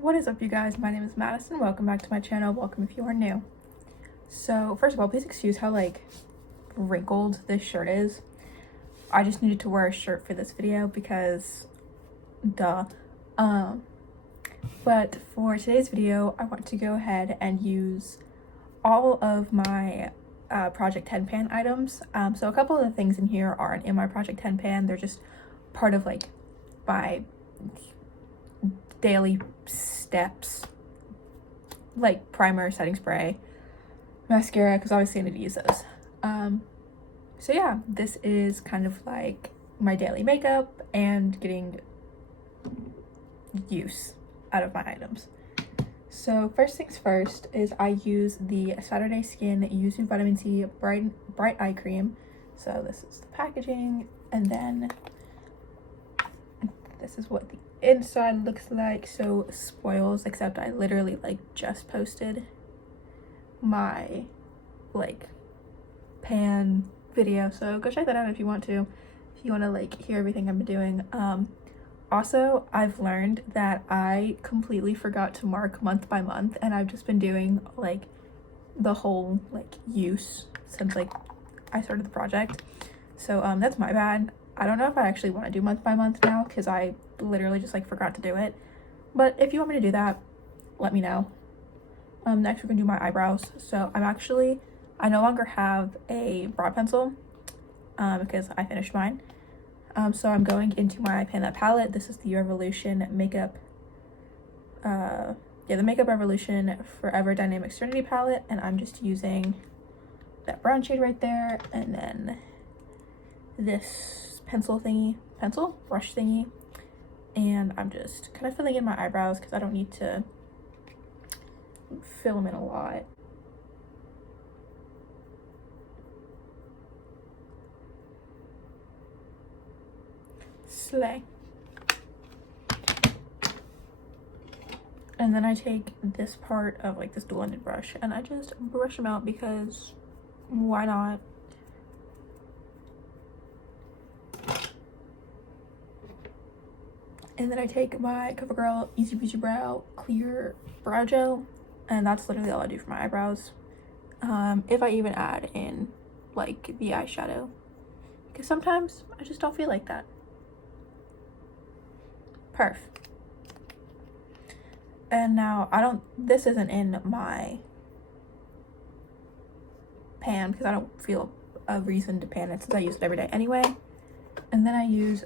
What is up, you guys? My name is Madison. Welcome back to my channel. Welcome if you are new. So first of all, please excuse how wrinkled this shirt is. I just needed to wear a shirt for this video because duh. But for today's video, I want to go ahead and use all of my Project 10 pan items. So a couple of the things in here aren't in my Project 10 pan. They're just part of my daily steps, like primer, setting spray, mascara, because obviously I need to use those. So yeah, this is kind of like my daily makeup and getting use out of my items. So first things first is I use the Saturday Skin Yuzu Vitamin C Bright Eye Cream. So this is the packaging, and then this is what the inside looks like. So spoils, except I literally just posted my pan video, so go check that out if you want to hear everything I've been doing. Also, I've learned that I completely forgot to mark month by month, and I've just been doing the whole use since I started the project. So that's my bad. I don't know if I actually want to do month by month now, because I literally just forgot to do it. But if you want me to do that, let me know. Next we're gonna do my eyebrows. So I no longer have a brow pencil because I finished mine. So I'm going into my Pan palette. This is the Revolution Makeup, the Makeup Revolution Forever Dynamic Serenity palette, and I'm just using that brown shade right there, and then this brush thingy, and I'm just kind of filling in my eyebrows because I don't need to fill them in a lot. Slay. And then I take this part of this dual-ended brush and I just brush them out because why not? And then I take my CoverGirl Easy Breezy Brow Clear Brow Gel, and that's literally all I do for my eyebrows. If I even add in the eyeshadow, because sometimes I just don't feel like that. Perf. And now this isn't in my pan because I don't feel a reason to pan it since I use it every day anyway. And then I use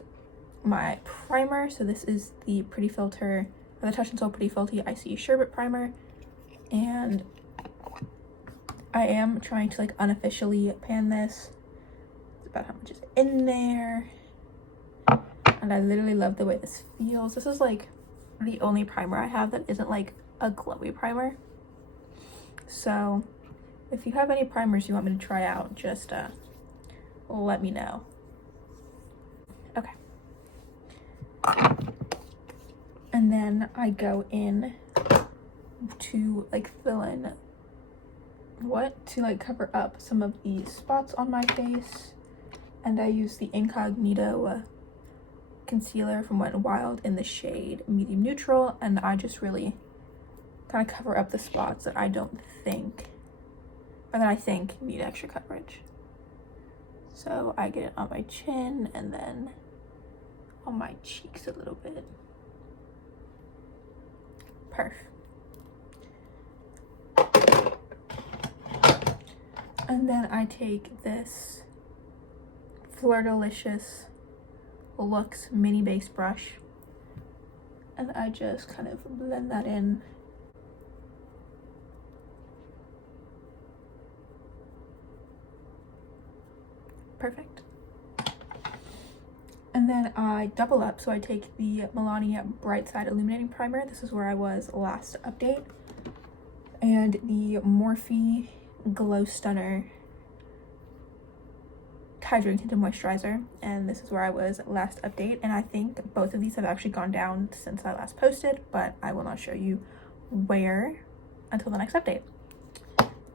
my primer. So this is the Pretty Filter, or the Touch and Soul Pretty Filter Icy Sherbet Primer, and I am trying to unofficially pan this. It's about how much is in there, and I literally love the way this feels. This is the only primer I have that isn't a glowy primer. So if you have any primers you want me to try out, just let me know. Okay. And then I go in to fill in to cover up some of the spots on my face, and I use the Incognito concealer from Wet n Wild in the shade Medium Neutral, and I just really kind of cover up the spots that I think need extra coverage. So I get it on my chin and then on my cheeks a little bit. Perf. And then I take this Flirtalicious Luxe mini base brush and I just kind of blend that in. Perfect. And then I double up, so I take the Melania Bright Side Illuminating Primer. This is where I was last update, and the Morphe Glow Stunner Hydrating Tinted Moisturizer, and this is where I was last update. And I think both of these have actually gone down since I last posted, but I will not show you where until the next update.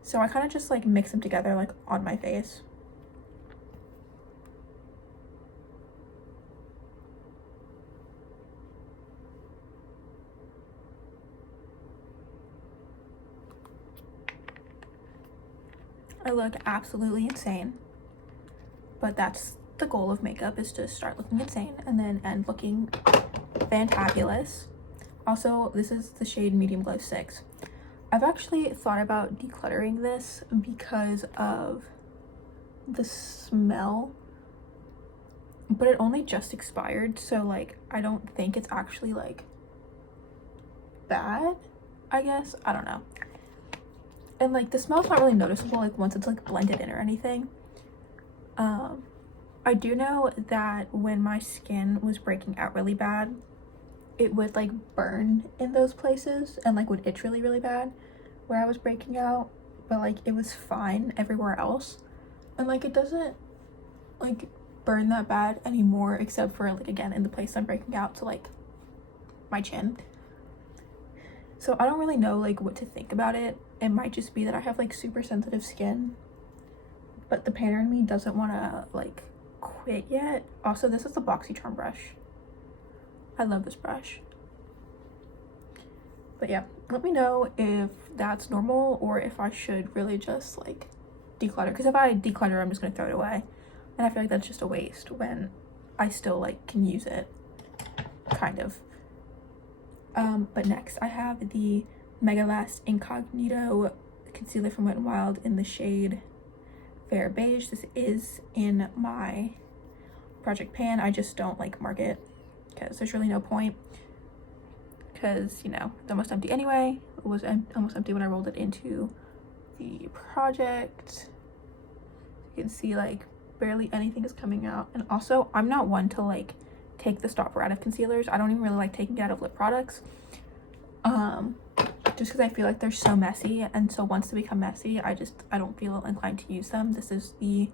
So I kind of just mix them together on my face. I look absolutely insane, but that's the goal of makeup, is to start looking insane and then end looking fantabulous. Also, this is the shade Medium Glow 6. I've actually thought about decluttering this because of the smell, but it only just expired, so like I don't think it's actually like bad, I guess. I don't know. And like the smell's not really noticeable like once it's like blended in or anything. I do know that when my skin was breaking out really bad, it would like burn in those places and like would itch really, really bad where I was breaking out, but like it was fine everywhere else. And like it doesn't like burn that bad anymore, except for like again in the place I'm breaking out, to like my chin. So I don't really know like what to think about it. It might just be that I have like super sensitive skin, but the painter in me doesn't want to like quit yet. Also, this is the BoxyCharm brush. I love this brush. But yeah, let me know if that's normal or if I should really just like declutter, because if I declutter I'm just gonna throw it away, and I feel like that's just a waste when I still like can use it, kind of. But next I have the Mega Last Incognito concealer from Wet n Wild in the shade Fair Beige. This is in my project pan. I just don't like mark it because there's really no point, because you know it's almost empty anyway. It was almost empty when I rolled it into the project. You can see like barely anything is coming out. And also I'm not one to like take the stopper out of concealers. I don't even really like taking it out of lip products, just because I feel like they're so messy, and so once they become messy I don't feel inclined to use them. This is the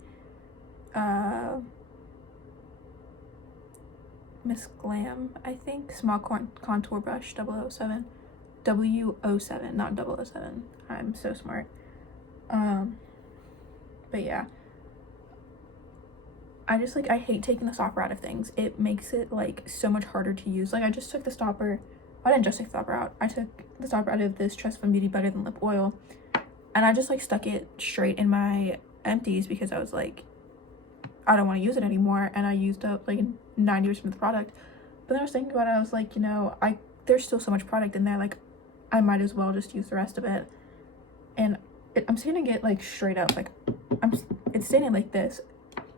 Miss Glam, I think, small contour brush 007, not 007. I'm so smart. But yeah, I just like, I hate taking the stopper out of things. It makes it like so much harder to use. Like I just took the stopper, I didn't just take the stopper out, I took the stopper out of this Trust Fund Beauty Better Than Lip Oil, and I just like stuck it straight in my empties because I was like, I don't want to use it anymore, and I used up like 90% of the product. But then I was thinking about it, I was like, you know, there's still so much product in there, like I might as well just use the rest of it. And I'm staining it like straight up, like it's staining like this,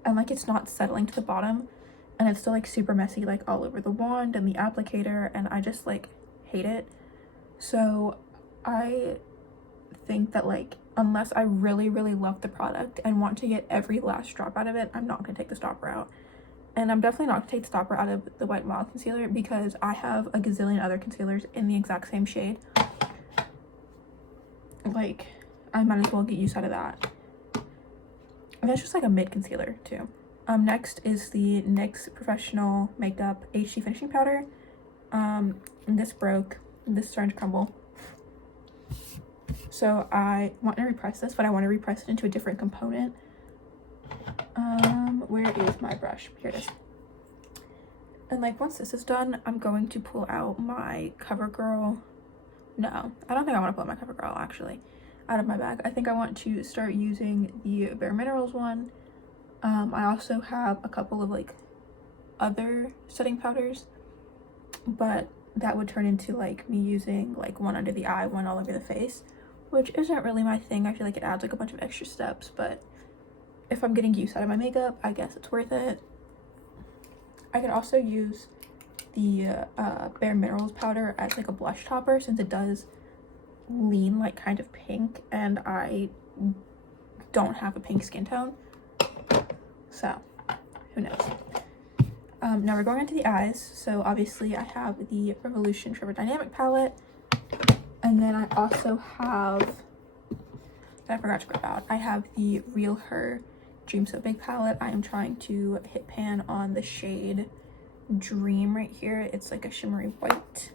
and like it's not settling to the bottom, and it's still like super messy like all over the wand and the applicator, and I just like hate it. So I think that like unless I really, really love the product and want to get every last drop out of it, I'm not gonna take the stopper out. And I'm definitely not gonna take the stopper out of the Wet n Wild concealer because I have a gazillion other concealers in the exact same shade. Like I might as well get use out of that. And that's just like a mid concealer too. Next is the NYX Professional Makeup HD Finishing Powder. And this broke. This is starting to crumble. So I want to repress this, but I want to repress it into a different component. Where is my brush? Here it is. And like once this is done, I'm going to pull out my CoverGirl. No, I don't think I want to pull out my CoverGirl actually out of my bag. I think I want to start using the Bare Minerals one. I also have a couple of like other setting powders, but that would turn into like me using like one under the eye, one all over the face, which isn't really my thing. I feel like it adds like a bunch of extra steps, but if I'm getting use out of my makeup, I guess it's worth it. I could also use the Bare Minerals powder as like a blush topper, since it does lean like kind of pink, and I don't have a pink skin tone, so who knows. Now we're going into the eyes. So obviously I have the Revolution Trevor Dynamic palette, and then I also have, that I forgot to grab out, I have the Real Her Dream So Big palette. I am trying to hit pan on the shade Dream right here. It's like a shimmery white.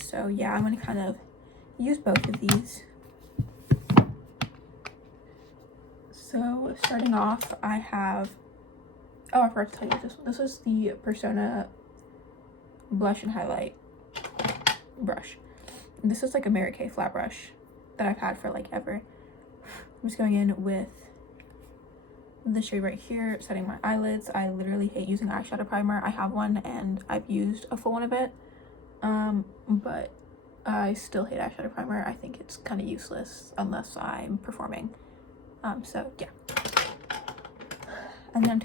So yeah, I'm gonna kind of use both of these. So starting off, I have, oh, I forgot to tell you this one. This is the Persona blush and highlight brush. And this is like a Mary Kay flat brush that I've had for like ever. I'm just going in with the shade right here, setting my eyelids. I literally hate using eyeshadow primer. I have one and I've used a full one of it, but I still hate eyeshadow primer. I think it's kind of useless unless I'm performing. So yeah. And then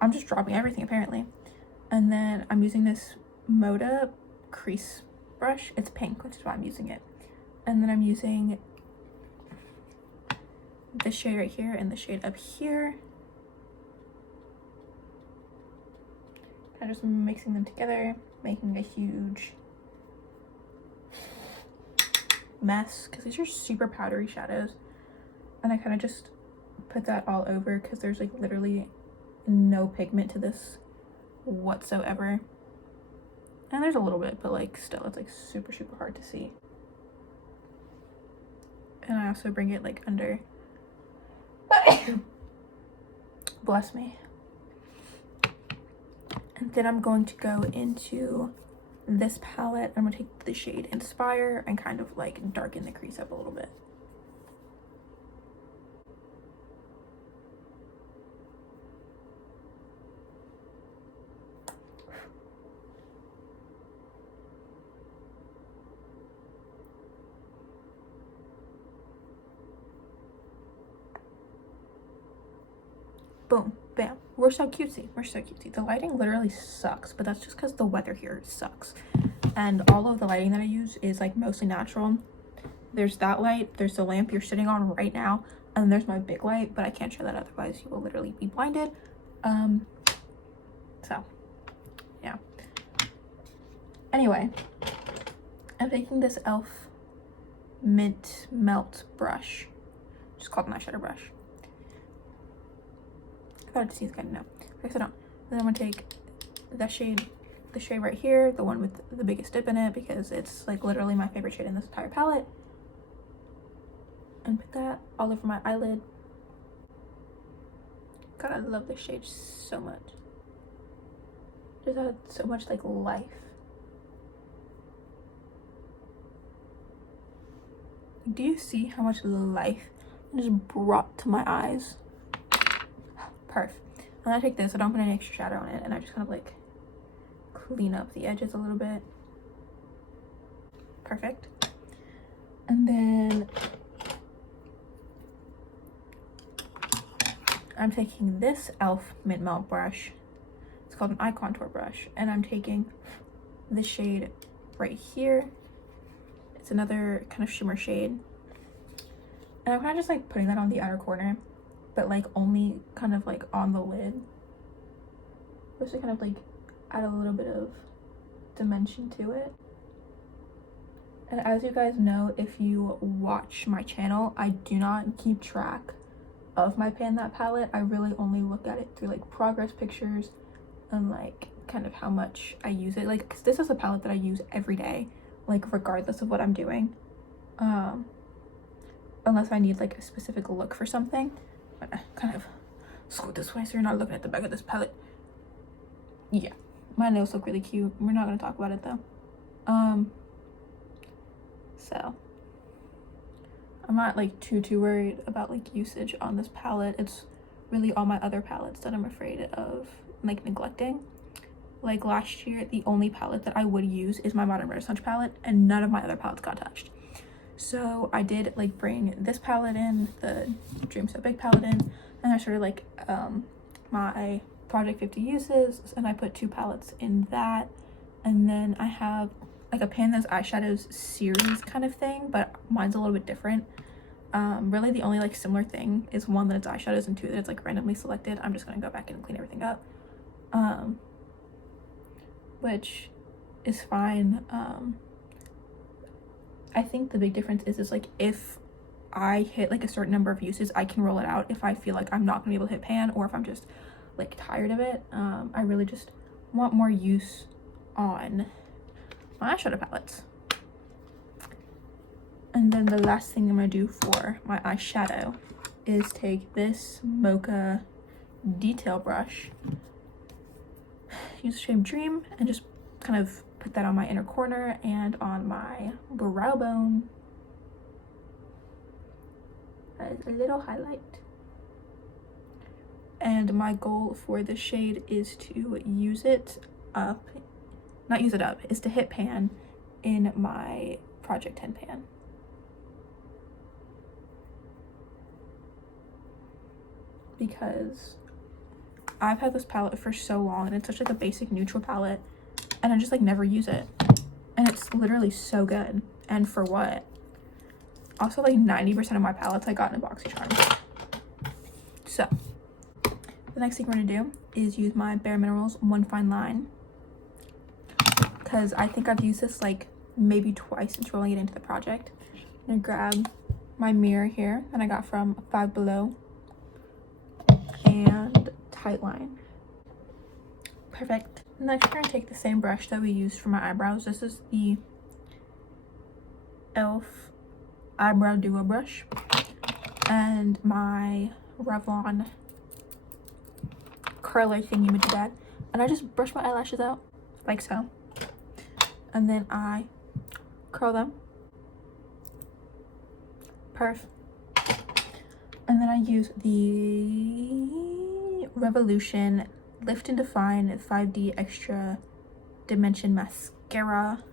I'm just dropping everything apparently. And then I'm using this Moda crease brush. It's pink, which is why I'm using it. And then I'm using this shade right here and the shade up here. I'm just mixing them together, making a huge mess because these are super powdery shadows. And I kind of just put that all over because there's like literally no pigment to this whatsoever. And there's a little bit, but like still it's like super hard to see. And I also bring it like under. Bless me. And then I'm going to go into this palette. I'm gonna take the shade Inspire and kind of like darken the crease up a little bit. Boom, bam. We're so cutesy. We're so cutesy. The lighting literally sucks, but that's just because the weather here sucks. And all of the lighting that I use is like mostly natural. There's that light, there's the lamp you're sitting on right now, and there's my big light, but I can't show that otherwise you will literally be blinded. So yeah. Anyway, I'm taking this e.l.f. Mint Melt brush. Just called an eyeshadow brush. I thought this kind of no. I guess I don't. Then I'm gonna take that shade, the shade right here, the one with the biggest dip in it, because it's like literally my favorite shade in this entire palette, and put that all over my eyelid. God, I love this shade so much. Just had so much like life. Do you see how much life just brought to my eyes? Perf. And I take this, I don't put any extra shadow on it, and I just kind of like clean up the edges a little bit. Perfect. And then I'm taking this e.l.f. Mint Melt brush. It's called an eye contour brush, and I'm taking this shade right here. It's another kind of shimmer shade, and I'm kind of just like putting that on the outer corner, but like only kind of like on the lid, just to kind of like add a little bit of dimension to it. And as you guys know, if you watch my channel, I do not keep track of my pan that palette. I really only look at it through like progress pictures and like kind of how much I use it. Like, 'cause this is a palette that I use every day, like regardless of what I'm doing, unless I need like a specific look for something. I'm gonna kind of scoot this way so you're not looking at the back of this palette. Yeah, my nails look really cute. We're not gonna talk about it though. So I'm not like too worried about like usage on this palette. It's really all my other palettes that I'm afraid of like neglecting. Like last year, the only palette that I would use is my Modern Renaissance palette, and none of my other palettes got touched. So I did like bring this palette in, the Dream So Big palette in, and I started like my Project 50 uses, and I put 2 palettes in that. And then I have like a Pan Those Eyeshadows series kind of thing, but mine's a little bit different. Really the only like similar thing is 1 that it's eyeshadows and 2 that it's like randomly selected. I'm just gonna go back and clean everything up, which is fine. I think the big difference is like if I hit like a certain number of uses, I can roll it out if I feel like I'm not gonna be able to hit pan, or if I'm just like tired of it. I really just want more use on my eyeshadow palettes. And then the last thing I'm gonna do for my eyeshadow is take this Mocha detail brush, use the shade Dream, and just kind of put that on my inner corner and on my brow bone. as a little highlight. And my goal for this shade is to use it up, not use it up, is to hit pan in my Project 10 pan. Because I've had this palette for so long and it's such like a basic neutral palette and I just like never use it. And it's literally so good. And for what? Also like 90% of my palettes I got in a BoxyCharm. So the next thing we're gonna do is use my Bare Minerals One Fine Line, because I think I've used this like maybe twice since rolling it into the project. I'm gonna grab my mirror here that I got from Five Below and Tightline. Perfect. Next we're gonna take the same brush that we used for my eyebrows. This is the e.l.f. eyebrow duo brush and my Revlon curler thingy with that, and I just brush my eyelashes out like so, and then I curl them. Perf. And then I use the Revolution Lift and Define 5D Extra Dimension Mascara.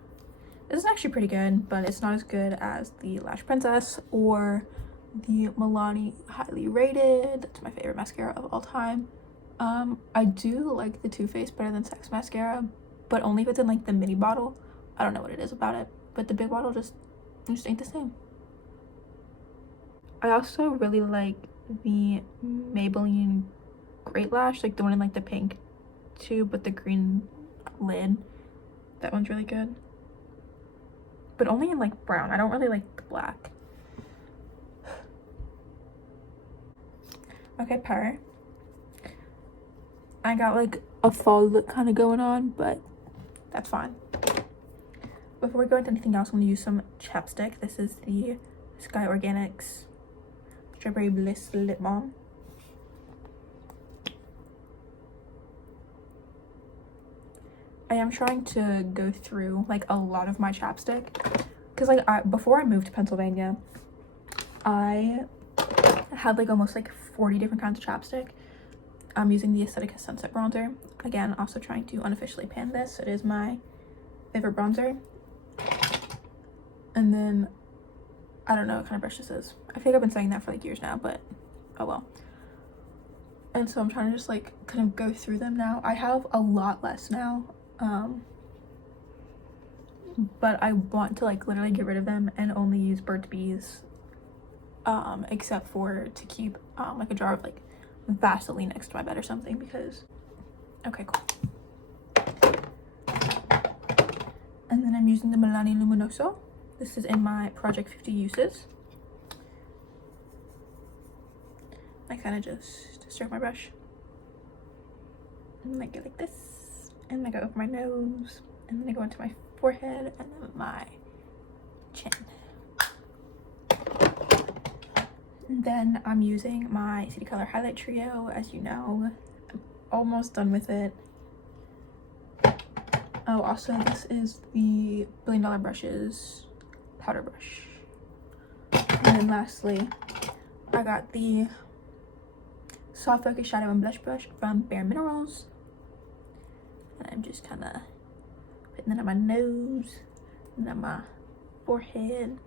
This is actually pretty good, but it's not as good as the Lash Princess or the Milani Highly Rated. That's my favorite mascara of all time. I do like the Too Faced better than Sex Mascara, but only if it's in like the mini bottle. I don't know what it is about it, but the big bottle just ain't the same. I also really like the Maybelline Great Lash, like the one in like the pink tube with the green lid. That one's really good, but only in like brown. I don't really like the black. Okay, purr. I got like a fall look kind of going on, but that's fine. Before we go into anything else, I'm going to use some chapstick. This is the Sky Organics Strawberry Bliss Lip Balm. I am trying to go through like a lot of my chapstick because like before I moved to Pennsylvania, I had like almost like 40 different kinds of chapstick. I'm using the Aesthetica Sunset Bronzer. Again, also trying to unofficially pan this. It is my favorite bronzer. And then, I don't know what kind of brush this is. I feel like I've been saying that for like years now, but oh well. And so I'm trying to just like kind of go through them now. I have a lot less now. But I want to like literally get rid of them and only use Burt's Bees. Except for to keep like a jar of like Vaseline next to my bed or something, because okay, cool. And then I'm using the Milani Luminoso. This is in my Project 50 uses. I kind of just stroke my brush and I go like this, and I go over my nose, and then I go into my forehead and then my chin. And then I'm using my City Color Highlight Trio, as you know. I'm almost done with it. Oh, also this is the $1 Billion Brushes powder brush. And then lastly, I got the Soft Focus Shadow and Blush Brush from Bare Minerals. And I'm just kind of putting that on my nose, and on my forehead,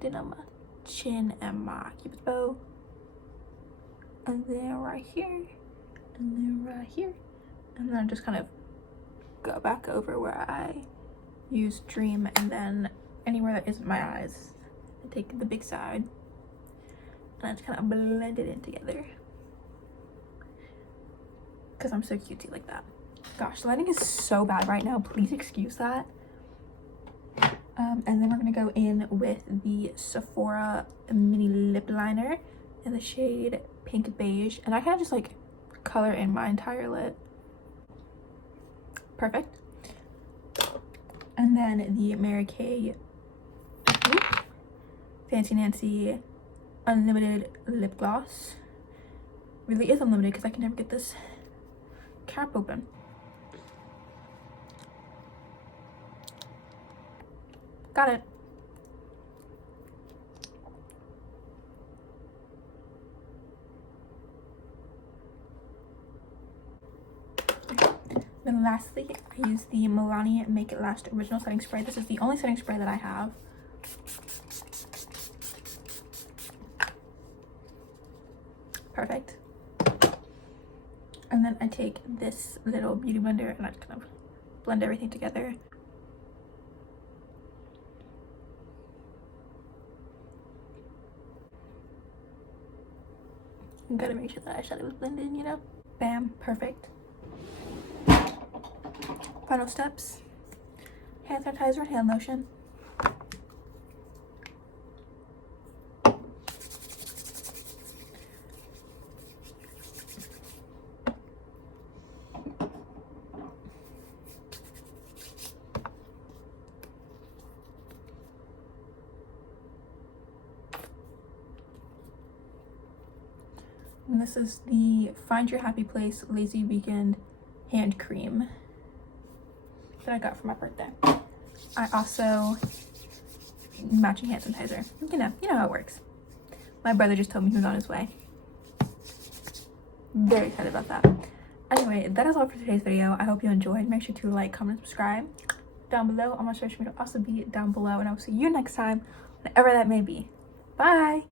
then on my chin and my cupid's bow, and then right here, and then right here, and then just kind of go back over where I use Dream, and then anywhere that isn't my eyes, I take the big side and I just kind of blend it in together because I'm so cutesy like that. Gosh, the lighting is so bad right now, please excuse that. And then we're gonna go in with the Sephora mini lip liner in the shade Pink Beige, and I kind of just like color in my entire lip. Perfect. And then the Mary Kay Fancy Nancy Unlimited Lip Gloss. Really is unlimited because I can never get this cap open. Got it. And lastly, I use the Milani Make It Last Original Setting Spray. This is the only setting spray that I have. Perfect. And then I take this little beauty blender and I kind of blend everything together. I'm gotta make sure that I eyeshadow was blended, you know? Bam, perfect. Final steps. Hand sanitizer and hand lotion. And this is the Find Your Happy Place Lazy Weekend hand cream that I got for my birthday. I also matching hand sanitizer. You know how it works. My brother just told me he was on his way. Very excited about that. Anyway, that is all for today's video. I hope you enjoyed. Make sure to like, comment, subscribe down below. All my social media will also be down below, and I will see you next time, whenever that may be. Bye.